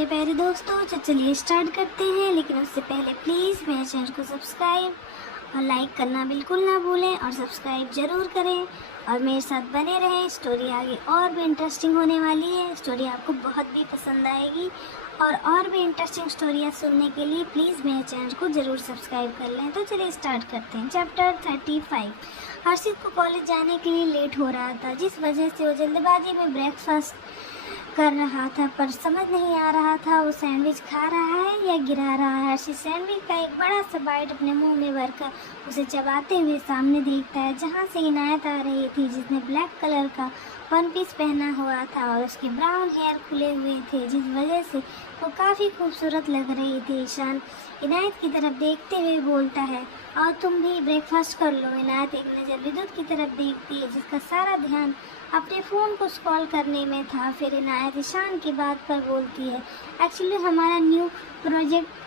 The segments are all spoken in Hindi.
मेरे प्यारे दोस्तों, तो चलिए स्टार्ट करते हैं। लेकिन उससे पहले प्लीज़ मेरे चैनल को सब्सक्राइब और लाइक करना बिल्कुल ना भूलें और सब्सक्राइब ज़रूर करें और मेरे साथ बने रहें। स्टोरी आगे और भी इंटरेस्टिंग होने वाली है। स्टोरी आपको बहुत भी पसंद आएगी और भी इंटरेस्टिंग स्टोरियाँ सुनने के लिए प्लीज़ मेरे चैनल को ज़रूर सब्सक्राइब कर लें। तो चलिए स्टार्ट करते हैं। चैप्टर 35। हर्षित को कॉलेज जाने के लिए लेट हो रहा था, जिस वजह से वो जल्दबाजी में ब्रेकफास्ट कर रहा था, पर समझ नहीं आ रहा था वो सैंडविच खा रहा है या गिरा रहा है। हर्षित सैंडविच का एक बड़ा सा बाइट अपने मुंह में भरकर उसे चबाते हुए सामने देखता है, जहां से इनायत आ रही थी, जिसने ब्लैक कलर का वन पीस पहना हुआ था और उसके ब्राउन हेयर खुले हुए थे, जिस वजह से वो काफ़ी खूबसूरत लग रही थी। ईशान इनायत की तरफ देखते हुए बोलता है, और तुम भी ब्रेकफास्ट कर लो। इनायत एक नज़र विद्युत की तरफ देखती है, जिसका सारा ध्यान अपने फ़ोन को स्क्रॉल करने में था। फिर इनायत ईशान की बात पर बोलती है, एक्चुअली हमारा न्यू प्रोजेक्ट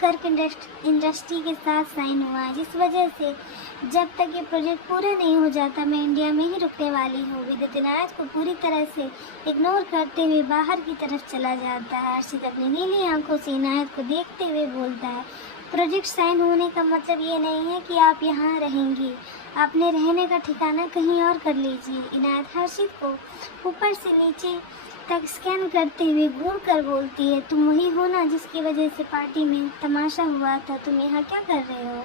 कर्क इंडस्ट्री के साथ साइन हुआ है, जिस वजह से जब तक ये प्रोजेक्ट पूरा नहीं हो जाता मैं इंडिया में ही रुकने वाली हूँ। विद्युत इनायत को पूरी तरह से इग्नोर करते हुए बाहर की तरफ चला जाता है। हर्षित अपनी नीली आंखों से इनायत को देखते हुए बोलता है, प्रोजेक्ट साइन होने का मतलब ये नहीं है कि आप यहाँ रहेंगी, अपने रहने का ठिकाना कहीं और कर लीजिए। इनायत हर्षित को ऊपर से नीचे तक स्कैन करते हुए घूर कर बोलती है, तुम वही हो ना जिसकी वजह से पार्टी में तमाशा हुआ था, तुम यहाँ क्या कर रहे हो?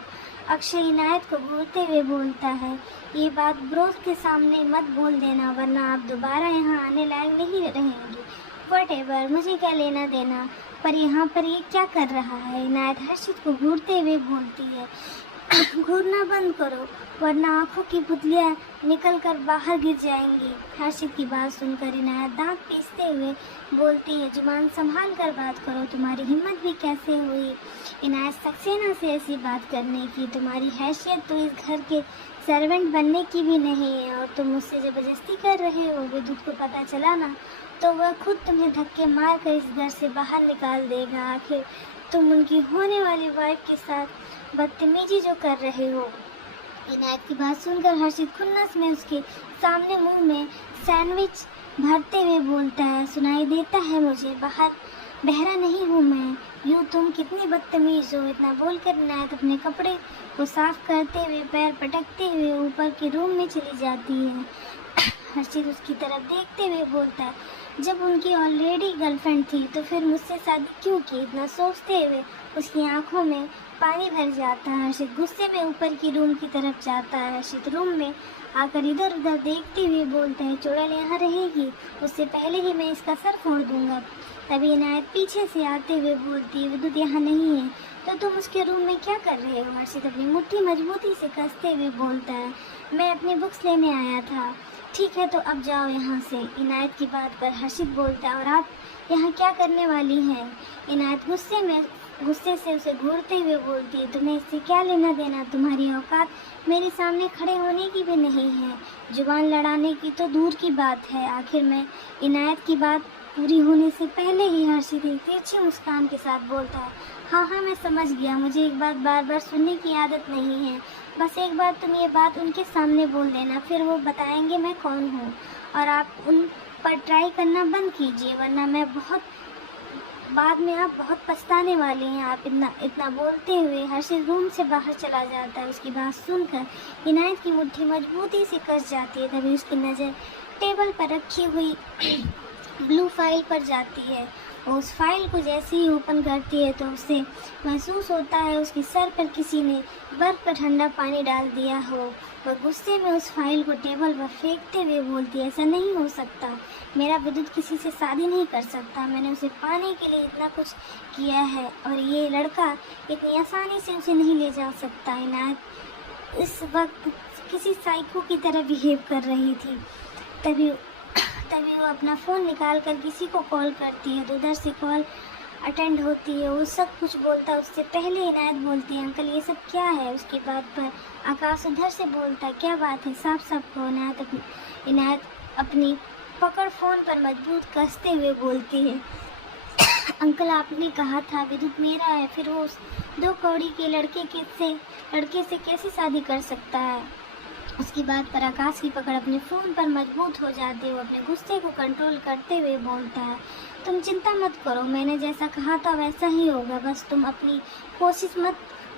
अक्षय इनायत को घूरते हुए बोलता है, ये बात ब्रोस के सामने मत बोल देना, वरना आप दोबारा यहाँ आने लायक नहीं रहेंगी। वटेवर, मुझे क्या लेना देना, पर यहाँ पर ये क्या कर रहा है? इनायत हर्षित को घूरते हुए बोलती है, घूरना बंद करो, वरना आंखों की पुतलियाँ निकल कर बाहर गिर जाएंगी। हर्षित की बात सुनकर इनायत दांत पीसते हुए बोलती है, जुबान संभाल कर बात करो, तुम्हारी हिम्मत भी कैसे हुई इनायत सक्सेना से ऐसी बात करने की? तुम्हारी हैसियत तो इस घर के सर्वेंट बनने की भी नहीं है और तुम मुझसे ज़बरदस्ती कर रहे हो। विद्युत को पता चला ना तो वह खुद तुम्हें धक्के मार कर इस घर से बाहर निकाल देगा। आखिर तुम उनकी होने वाली वाइफ के साथ बदतमीजी जो कर रहे हो। इनायत की बात सुनकर हर्षित खुन्नस में उसके सामने मुंह में सैंडविच भरते हुए बोलता है, सुनाई देता है मुझे, बाहर बहरा नहीं हूँ मैं, यूँ तुम कितनी बदतमीज़ हो। इतना बोलकर इनायत अपने कपड़े को साफ करते हुए पैर पटकते हुए ऊपर के रूम में चली जाती है। हर्षित उसकी तरफ देखते हुए बोलता है, जब उनकी ऑलरेडी गर्लफ्रेंड थी तो फिर मुझसे शादी क्यों की? इतना सोचते हुए उसकी आंखों में पानी भर जाता है। हर्षित गुस्से में ऊपर की रूम की तरफ जाता है। हर्षित रूम में आकर इधर उधर देखते हुए बोलता है, चुड़ैल यहाँ रहेगी, उससे पहले ही मैं इसका सर फोड़ दूंगा। तभी इनायत पीछे से आते हुए बोलती है, विद्युत यहाँ नहीं है तो तुम उसके रूम में क्या कर रहे हो? हर्षित अपनी मुट्ठी मजबूती से कसते हुए बोलता है, मैं अपनी बुक्स लेने आया था। ठीक है तो अब जाओ यहाँ से। इनायत की बात पर हर्षित बोलता है, और आप यहाँ क्या करने वाली हैं? इनायत गुस्से से उसे घूरते हुए बोलती है, तुम्हें इससे क्या लेना देना? तुम्हारी औकात मेरे सामने खड़े होने की भी नहीं है, जुबान लड़ाने की तो दूर की बात है। आखिर में इनायत की बात पूरी होने से पहले ही हर्षित एक तिरछी मुस्कान के साथ बोलता है, हाँ मैं समझ गया, मुझे एक बात बार बार सुनने की आदत नहीं है, बस एक बार तुम ये बात उनके सामने बोल देना, फिर वो बताएंगे मैं कौन हूँ, और आप उन पर ट्राई करना बंद कीजिए, वरना मैं बाद में आप बहुत पछताने वाली हैं। आप इतना बोलते हुए हर्षित रूम से बाहर चला जाता है। उसकी बात सुनकर इनायत की मुट्ठी मजबूती से कस जाती है। तभी उसकी नज़र टेबल पर रखी हुई ब्लू फाइल पर जाती है। वो उस फाइल को जैसे ही ओपन करती है तो उसे महसूस होता है उसके सर पर किसी ने बर्फ पर ठंडा पानी डाल दिया हो। वह गुस्से में उस फाइल को टेबल पर फेंकते हुए बोलती है, ऐसा नहीं हो सकता, मेरा विद्युत किसी से शादी नहीं कर सकता, मैंने उसे पाने के लिए इतना कुछ किया है और ये लड़का इतनी आसानी से उसे नहीं ले जा सकता। इनायत इस वक्त किसी साइको की तरह बिहेव कर रही थी। तभी वो अपना फ़ोन निकाल कर किसी को कॉल करती है, तो उधर से कॉल अटेंड होती है। वो सब कुछ बोलता है उससे पहले इनायत बोलती है, अंकल ये सब क्या है? उसकी बात पर आकाश उधर से बोलता है, क्या बात है, साफ साफ कहो। इनायत अपनी पकड़ फ़ोन पर मजबूत कसते हुए बोलती है, अंकल आपने कहा था विद्युत मेरा है, फिर वो उस 2 कौड़ी के लड़के से कैसे शादी कर सकता है? उसकी बात पर आकाश की पकड़ अपने फ़ोन पर मजबूत हो जाती है। वो अपने गुस्से को कंट्रोल करते हुए बोलता है, तुम चिंता मत करो, मैंने जैसा कहा था वैसा ही होगा, बस तुम अपनी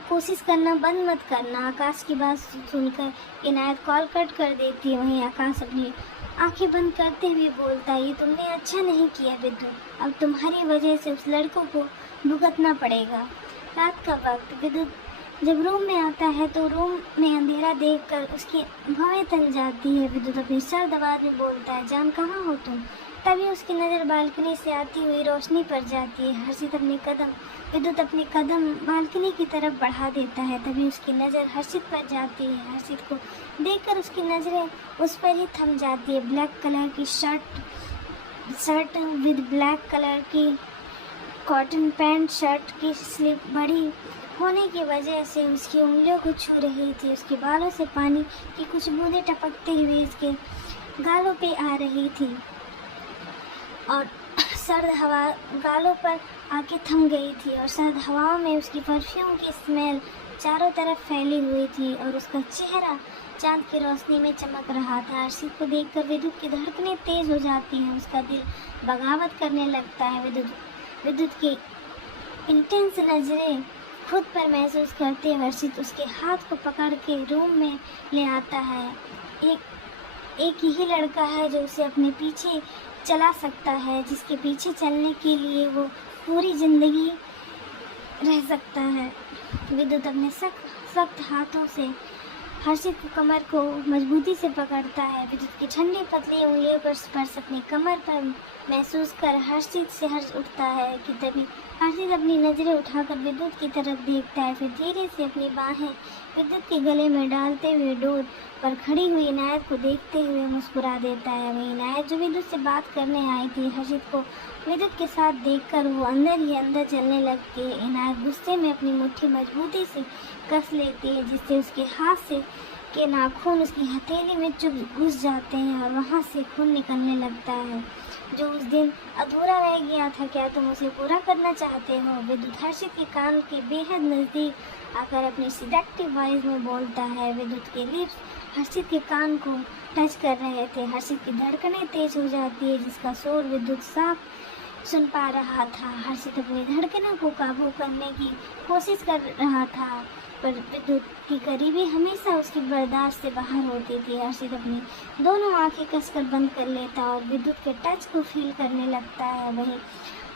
कोशिश करना बंद मत करना। आकाश की बात सुनकर इनायत कॉल कट कर देती है। वहीं आकाश अपनी आंखें बंद करते हुए बोलता है, ये तुमने अच्छा नहीं किया विद्युत, अब तुम्हारी वजह से उस लड़कों को भुगतना पड़ेगा। रात का वक्त विद्युत जब रूम में आता है तो रूम में अंधेरा देखकर उसकी भौहें तन जाती है। विद्युत अपनी सर्द आवाज में बोलता है, जान कहाँ हो तुम? तभी उसकी नज़र बालकनी से आती हुई रोशनी पर जाती है। विद्युत अपने कदम बालकनी की तरफ बढ़ा देता है। तभी उसकी नज़र हर्षित पर जाती है। हर्षित को देखकर उसकी नज़रें उस पर ही थम जाती है। ब्लैक कलर की शर्ट विद ब्लैक कलर की कॉटन पैंट, शर्ट की स्लीव बड़ी होने की वजह से उसकी उंगलियों को छू रही थी। उसके बालों से पानी की कुछ बूंदें टपकते हुए उसके गालों पे आ रही थी और सर्द हवा गालों पर आके थम गई थी और सर्द हवाओं में उसकी परफ्यूम की स्मेल चारों तरफ फैली हुई थी और उसका चेहरा चांद की रोशनी में चमक रहा था। हर्षित को देखकर विद्युत की धड़कनें तेज हो जाती हैं। उसका दिल बगावत करने लगता है। विद्युत की इंटेंस नजरें खुद पर महसूस करते हर्षित उसके हाथ को पकड़ के रूम में ले आता है। एक ही लड़का है जो उसे अपने पीछे चला सकता है, जिसके पीछे चलने के लिए वो पूरी जिंदगी रह सकता है। विद्युत अपने सख्त हाथों से हर्षित की कमर को मजबूती से पकड़ता है। विद्युत की ठंडी पतली उंगलियों पर स्पर्श अपनी कमर पर महसूस कर हर्षित से हर्ष उठता है कि तभी हर्षित अपनी नज़रें उठाकर विद्युत की तरफ देखता है। फिर धीरे से अपनी बाहें विद्युत के गले में डालते हुए डोर पर खड़ी हुई इनायत को देखते हुए मुस्कुरा देता है। वही इनायत जो विद्युत से बात करने आई थी, हर्षित को विद्युत के साथ देखकर वो अंदर ही अंदर चलने लगती है। इनायत गुस्से में अपनी मुट्ठी मजबूती से कस लेती है, जिससे उसके हाथ से के नाखून उसकी हथेली में चुभ घुस जाते हैं और वहाँ से खून निकलने लगता है। जो उस दिन अधूरा रह गया था, क्या तुम उसे पूरा करना चाहते हो? विद्युत हर्षित के कान के बेहद नज़दीक आकर अपनी सिडक्टिव वॉइस में बोलता है। विद्युत के लिप्स हर्षित के कान को टच कर रहे थे। हर्षित की धड़कनें तेज हो जाती है, जिसका शोर विद्युत साफ सुन पा रहा था। हर्षित अपनी धड़कनों को काबू करने की कोशिश कर रहा था, पर विद्युत की करीबी हमेशा उसकी बर्दाश्त से बाहर होती थी। हर्षित अपनी दोनों आंखें कसकर बंद कर लेता और विद्युत के टच को फील करने लगता है। वहीं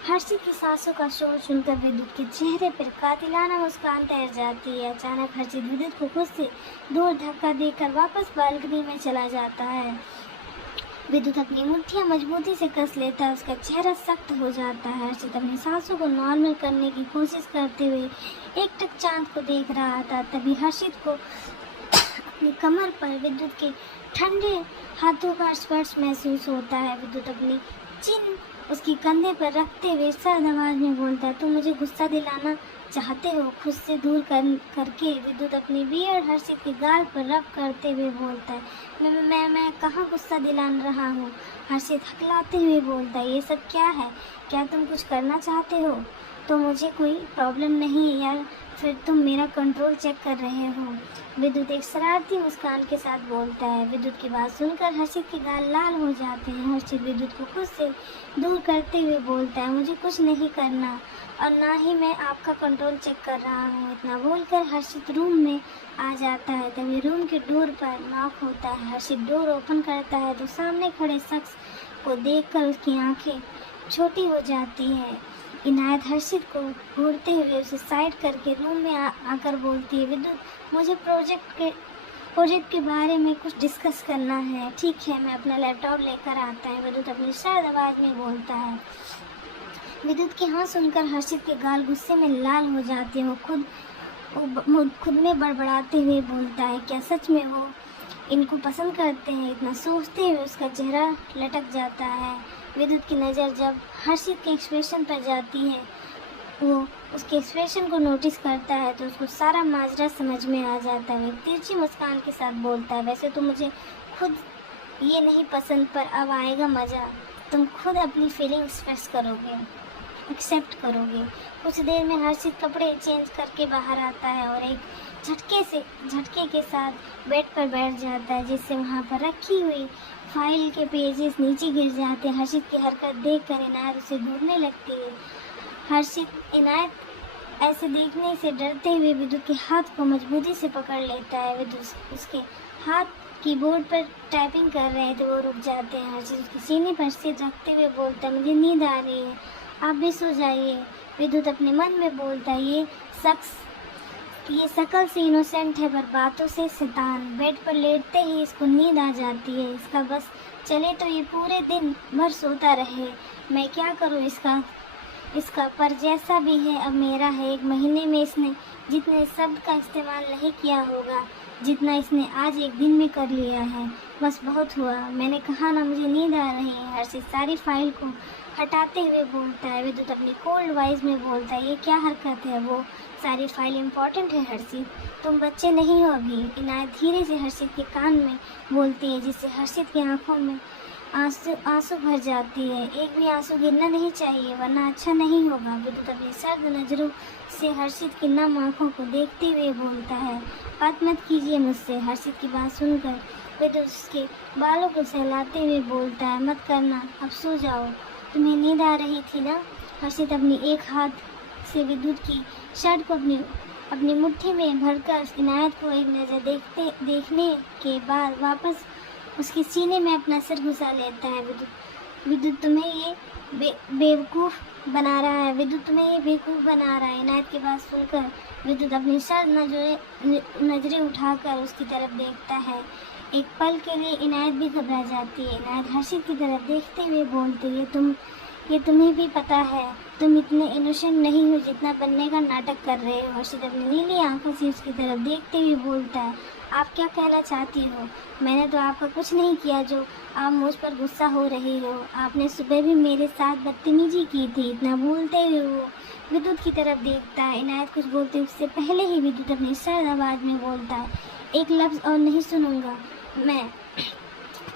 हर्षित की सांसों का शोर सुनकर विद्युत के चेहरे पर कातिलाना मुस्कान तैर जाती है। अचानक हर्षित विद्युत को खुद से दूर धक्का देकर वापस बालकनी में चला जाता है। विद्युत अपनी मुट्ठियां मजबूती से कस लेता है। उसका चेहरा सख्त हो जाता है। हर्षित अपनी सांसों को नॉर्मल करने की कोशिश करते हुए एकटक चांद को देख रहा था। तभी हर्षित को अपनी कमर पर विद्युत के ठंडे हाथों का स्पर्श महसूस होता है। विद्युत अपनी चिन उसकी कंधे पर रखते हुए सर्द आवाज में बोलता है, तुम मुझे गुस्सा दिलाना चाहते हो? खुद से दूर करके विद्युत अपनी बियर्ड हर्षित के गाल पर रब करते हुए बोलता है, मैं कहाँ गुस्सा दिला रहा हूँ? हर्षित हकलाते हुए बोलता है, ये सब क्या है? क्या तुम कुछ करना चाहते हो? तो मुझे कोई प्रॉब्लम नहीं है यार, फिर तुम मेरा कंट्रोल चेक कर रहे हो। विद्युत एक शरारती मुस्कान के साथ बोलता है। विद्युत की बात सुनकर हर्षित के गाल लाल हो जाते हैं। हर्षित विद्युत को खुद से दूर करते हुए बोलता है, मुझे कुछ नहीं करना और ना ही मैं आपका कंट्रोल चेक कर रहा हूँ। इतना बोलकर हर्षित रूम में आ जाता है। तभी रूम के डोर पर नॉक होता है। हर्षित डोर ओपन करता है तो सामने खड़े शख्स को देखकर उसकी आंखें छोटी हो जाती है। इनायत हर्षित को घूरते हुए उसे साइड करके रूम में आकर बोलती है, विद्युत मुझे प्रोजेक्ट के बारे में कुछ डिस्कस करना है। ठीक है, मैं अपना लैपटॉप लेकर आता है। विद्युत अपनी शायद आवाज़ में बोलता है। विद्युत की हाँ सुनकर हर्षित के गाल गुस्से में लाल हो जाते हैं। वो खुद में बड़बड़ाते हुए बोलता है, क्या सच में वो इनको पसंद करते हैं? इतना सोचते हुए उसका चेहरा लटक जाता है। विद्युत की नज़र जब हर्षित के एक्सप्रेशन पर जाती है, वो उसके एक्सप्रेशन को नोटिस करता है तो उसको सारा माजरा समझ में आ जाता है। तिरछी मुस्कान के साथ बोलता है, वैसे तो मुझे खुद ये नहीं पसंद, पर अब आएगा मज़ा। तुम खुद अपनी फीलिंग एक्सप्रेस करोगे, एक्सेप्ट करोगे। कुछ देर में हर्षित कपड़े चेंज करके बाहर आता है और एक झटके के साथ बेड पर बैठ जाता है, जिससे वहाँ पर रखी हुई फाइल के पेजेस नीचे गिर जाते हैं। हर्षित की हरकत देखकर इनायत उसे ढूंढने लगती है। हर्षित इनायत ऐसे देखने से डरते हुए विद्युत के हाथ को मजबूती से पकड़ लेता है। विद्युत उसके हाथ कीबोर्ड पर टाइपिंग कर रहे थे, वो रुक जाते हैं। हर्षित उसके सीने पर सिर रखते हुए बोलता है, मुझे नींद आ रही है, आप भी सो जाइए। विद्युत अपने मन में बोलता है, ये शकल से इनोसेंट है पर बातों से शैतान। बेड पर लेटते ही इसको नींद आ जाती है। इसका बस चले तो ये पूरे दिन भर सोता रहे, मैं क्या करूँ इसका पर जैसा भी है अब मेरा है। 1 महीने में इसने जितने शब्द का इस्तेमाल नहीं किया होगा जितना इसने आज एक दिन में कर लिया है, बस बहुत हुआ। मैंने कहा ना मुझे नींद आ रही है। हर्षित सारी फाइल को हटाते हुए बोलता है। विद्युत अपनी कोल्ड वॉइस में बोलता है, ये क्या हरकत है? वो सारी फाइल इम्पोर्टेंट है हर्षित, तुम बच्चे नहीं हो अभी। इनायत धीरे से हर्षित के कान में बोलती है, जिससे हर्षित की आंखों में आंसू भर जाती है। एक भी आंसू गिरना नहीं चाहिए वरना अच्छा नहीं होगा। विद्युत अपनी सर्द नज़रों से हर्षित की नम आंखों को देखते हुए बोलता है, बात मत कीजिए मुझसे। हर्षित की बात सुनकर विद्युत उसके बालों को सहलाते हुए बोलता है, मत करना, अब सो जाओ, तुम्हें नींद आ रही थी ना। हर्षित अपनी एक हाथ से विद्युत की शर्ट को अपनी मुट्ठी में भरकर इनायत को एक नज़र देखने के बाद वापस उसके सीने में अपना सिर घुसा लेता है। विद्युत तुम्हें ये बेवकूफ़ बना रहा है। विद्युत तुम्हें ये बेवकूफ़ बना रहा है। इनायत की बात सुनकर विद्युत अपनी सर्द नजरें उठाकर उसकी तरफ देखता है। एक पल के लिए इनायत भी घबरा जाती है। इनायत हर्षित की तरफ देखते हुए बोलती है, ये तुम्हें भी पता है तुम इतने इनोसेंट नहीं हो जितना बनने का नाटक कर रहे हो। हर्षित अपनी नीली आंखों से उसकी तरफ देखते हुए बोलता है, आप क्या कहना चाहती हो? मैंने तो आपका कुछ नहीं किया जो आप मुझ पर गुस्सा हो रही हो। आपने सुबह भी मेरे साथ बदतमीजी की थी। इतना बोलते हुए वो विद्युत की तरफ देखता है। इनायत कुछ बोलते उससे पहले ही विद्युत अपनी सर्द आवाज़ में बोलता है, एक लफ्ज़ और नहीं सुनूंगा मैं।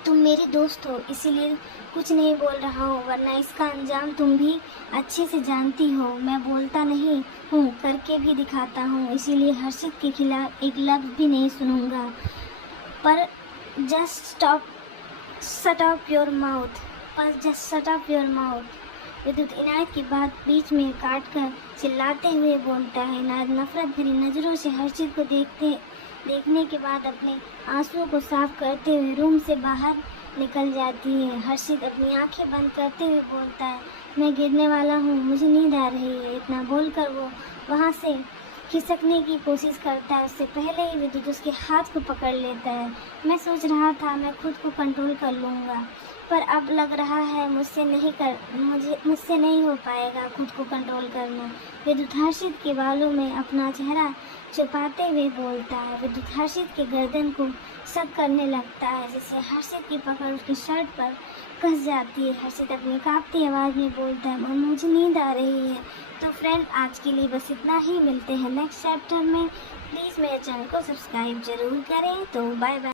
तुम मेरी दोस्त हो इसीलिए कुछ नहीं बोल रहा हूँ, वरना इसका अंजाम तुम भी अच्छे से जानती हो। मैं बोलता नहीं हूँ, करके भी दिखाता हूँ, इसीलिए हर्षित के खिलाफ एक लफ्ज़ भी नहीं सुनूंगा। पर just shut up your mouth. विद्युत इनायत की बात बीच में काट कर चिल्लाते हुए बोलता है। इनायत नफरत भरी नज़रों से हर्षित को देखने के बाद अपने आंसुओं को साफ करते हुए रूम से बाहर निकल जाती है। हर्षित अपनी आंखें बंद करते हुए बोलता है, मैं गिरने वाला हूँ, मुझे नींद आ रही है। इतना बोलकर वो वहाँ से खिसकने की कोशिश करता है। उससे पहले ही विद्युत उसके हाथ को पकड़ लेता है। मैं सोच रहा था मैं खुद को कंट्रोल कर लूँगा, पर अब लग रहा है मुझसे नहीं हो पाएगा खुद को कंट्रोल करना। विद्युत हर्षित के बालों में अपना चेहरा छुपाते हुए बोलता है। विद्युत हर्षित के गर्दन को शक करने लगता है, जिससे हर्षित की पकड़ उसकी शर्ट पर कस जाती है। हर्षित अपनी कांपती आवाज़ में बोलता है, मुझे नींद आ रही है। तो फ्रेंड आज के लिए बस इतना ही, मिलते हैं नेक्स्ट चैप्टर में। प्लीज़ मेरे चैनल को सब्सक्राइब जरूर करें। तो बाय बाय।